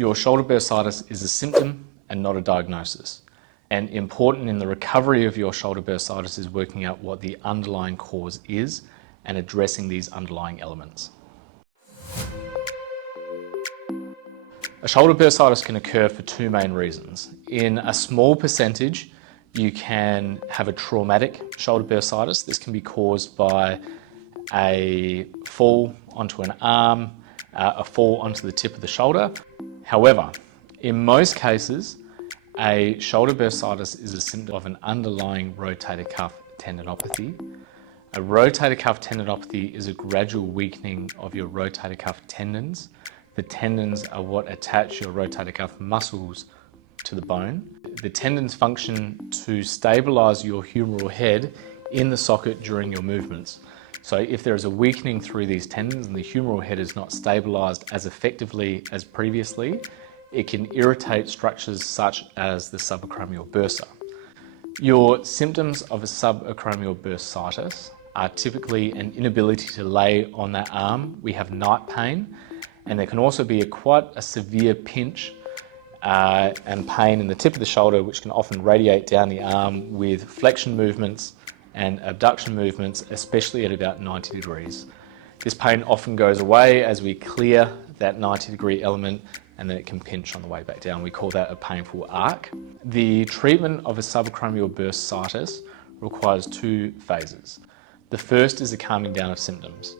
Your shoulder bursitis is a symptom and not a diagnosis. And important in the recovery of your shoulder bursitis is working out what the underlying cause is and addressing these underlying elements. A shoulder bursitis can occur for two main reasons. In a small percentage, you can have a traumatic shoulder bursitis. This can be caused by a fall onto an arm, a fall onto the tip of the shoulder. However, in most cases, a shoulder bursitis is a symptom of an underlying rotator cuff tendinopathy. A rotator cuff tendinopathy is a gradual weakening of your rotator cuff tendons. The tendons are what attach your rotator cuff muscles to the bone. The tendons function to stabilize your humeral head in the socket during your movements. So if there is a weakening through these tendons and the humeral head is not stabilized as effectively as previously, it can irritate structures such as the subacromial bursa. Your symptoms of a subacromial bursitis are typically an inability to lay on that arm. We have night pain, and there can also be quite a severe pinch and pain in the tip of the shoulder, which can often radiate down the arm with flexion movements and abduction movements, especially at about 90 degrees. This pain often goes away as we clear that 90-degree element, and then it can pinch on the way back down. We call that a painful arc. The treatment of a subacromial bursitis requires two phases. The first is the calming down of symptoms.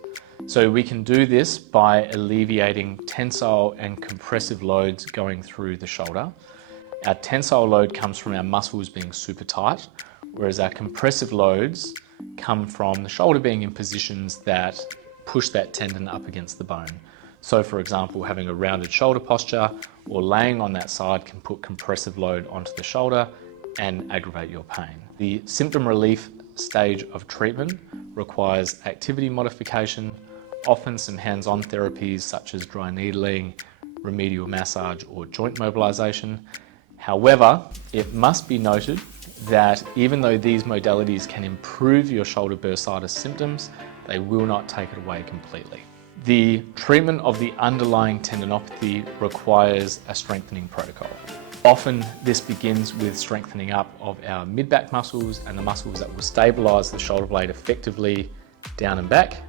So we can do this by alleviating tensile and compressive loads going through the shoulder. Our tensile load comes from our muscles being super tight, whereas our compressive loads come from the shoulder being in positions that push that tendon up against the bone. So for example, having a rounded shoulder posture or laying on that side can put compressive load onto the shoulder and aggravate your pain. The symptom relief stage of treatment requires activity modification, often some hands-on therapies such as dry needling, remedial massage or joint mobilization. However, it must be noted that even though these modalities can improve your shoulder bursitis symptoms, they will not take it away completely. The treatment of the underlying tendinopathy requires a strengthening protocol. Often this begins with strengthening up of our mid-back muscles and the muscles that will stabilize the shoulder blade effectively down and back.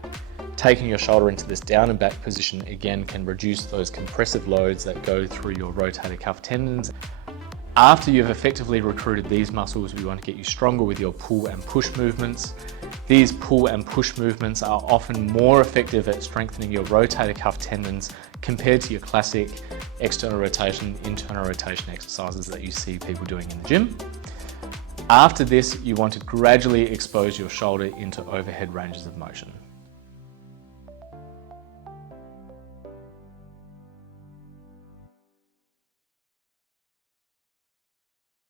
Taking your shoulder into this down and back position again can reduce those compressive loads that go through your rotator cuff tendons. After you've effectively recruited these muscles, we want to get you stronger with your pull and push movements. These pull and push movements are often more effective at strengthening your rotator cuff tendons compared to your classic external rotation, internal rotation exercises that you see people doing in the gym. After this, you want to gradually expose your shoulder into overhead ranges of motion.